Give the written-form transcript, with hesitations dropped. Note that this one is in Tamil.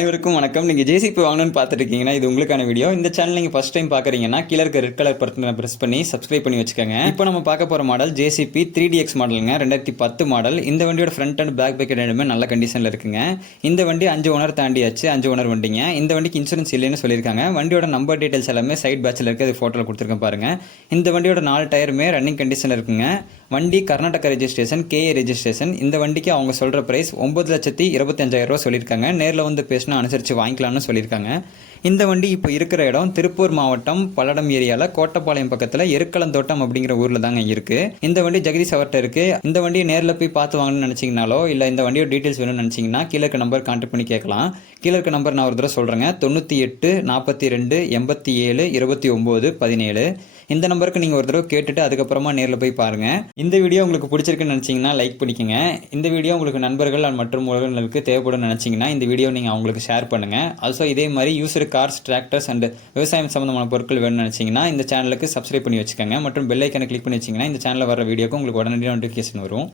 அனைவருக்கும் வணக்கம். நீங்கள் ஜேசிபி வாங்கணும்னு பார்த்துட்டு இருக்கீங்கன்னா இது உங்களுக்கான வீடியோ. இந்த சேனல் நீங்கள் ஃபஸ்ட் டைம் பார்க்குறீங்கன்னா கீழே இருக்க ரெட் கலர் பட்டனை ப்ரெஸ் பண்ணி சப்ஸ்கிரைப் பண்ணி வச்சுக்கோங்க. இப்போ நம்ம பார்க்க போகிற மாடல் ஜேசிபி 3DX மாடலுங்க, 2010 மாடல். இந்த வண்டியோட ஃப்ரண்ட் அண்ட் பேக் பேக்கெட் ரெண்டுமே நல்ல கண்டிஷனில் இருக்குங்க. இந்த வண்டி 5 ஓனர் தாண்டியாச்சு, 5 ஓனர் வண்டிங்க. இந்த வண்டிக்கு இன்சூரன்ஸ் இல்லைன்னு சொல்லியிருக்காங்க. வண்டியோட நம்பர் டீடைல்ஸ் எல்லாமே சைட் பேட்சில் இருக்குது, அது ஃபோட்டோவில் கொடுத்துருக்கேன் பாருங்கள். இந்த வண்டியோட 4 டயருமே ரன்னிங் கண்டிஷனில் இருக்குங்க. வண்டி கர்நாடகா ரெஜிஸ்ட்ரேஷன், KA ரெஜிஸ்ட்ரேஷன். இந்த வண்டிக்கு அவங்க சொல்கிற ப்ரைஸ் 9,25,000 ரூபா சொல்லியிருக்காங்க. நேரில் வந்து பேசினா அனுசரித்து வாங்கிக்கலாம்னு சொல்லியிருக்காங்க. இந்த வண்டி இப்போ இருக்கிற இடம் திருப்பூர் மாவட்டம் பல்லடம் ஏரியாவில் கோட்டப்பாளையம் பக்கத்தில் எருக்களந்தோட்டம் அப்படிங்கிற ஊரில் தாங்க இருக்குது. இந்த வண்டி ஜெகதீஷ் அவர்கிட்ட இருக்குது. இந்த வண்டியை நேரில் போய் பார்த்து வாங்கணும்னு நினச்சிங்கனாலோ இல்லை இந்த வண்டியோட டீட்டெயில்ஸ் வேணும்னு நினச்சிங்கன்னா கீழே இருக்க நம்பர் கான்டாக்ட் பண்ணி கேட்கலாம். கீழே இருக்க நம்பர் நான் ஒரு தடவை சொல்கிறேங்க, 98 42 87 29 17. இந்த நம்பருக்கு நீங்கள் ஒரு தடவை கேட்டுட்டு அதுக்கப்புறமா நேரில் போய் பாருங்கள். இந்த வீடியோ உங்களுக்கு பிடிச்சிருக்குன்னு நினச்சிங்கன்னா லைக் பண்ணிக்கோங்க. இந்த வீடியோ உங்களுக்கு நண்பர்கள் மற்றும் உறவினர்களுக்கு தேவைப்படும் நினச்சிங்கன்னா இந்த வீடியோ நீங்கள் அவங்களுக்கு ஷேர் பண்ணுங்கள். ஆல்சோ இதே மாதிரி யூசர் கார்ஸ், டிராக்டர்ஸ் அண்ட் விவசாயம் சம்மந்தமான பொருட்கள் வேணும்னு நினச்சிங்கன்னா இந்த சேனலுக்கு சப்ஸ்கிரைப் பண்ணி வச்சுக்கோங்க. மற்றும் பெல் ஐக்கனை கிளிக் பண்ணி வச்சிங்கன்னா இந்த சேனலில் வர வீடியோக்கு உங்களுக்கு உடனடியாக நோட்டிஃபிகேஷன் வரும்.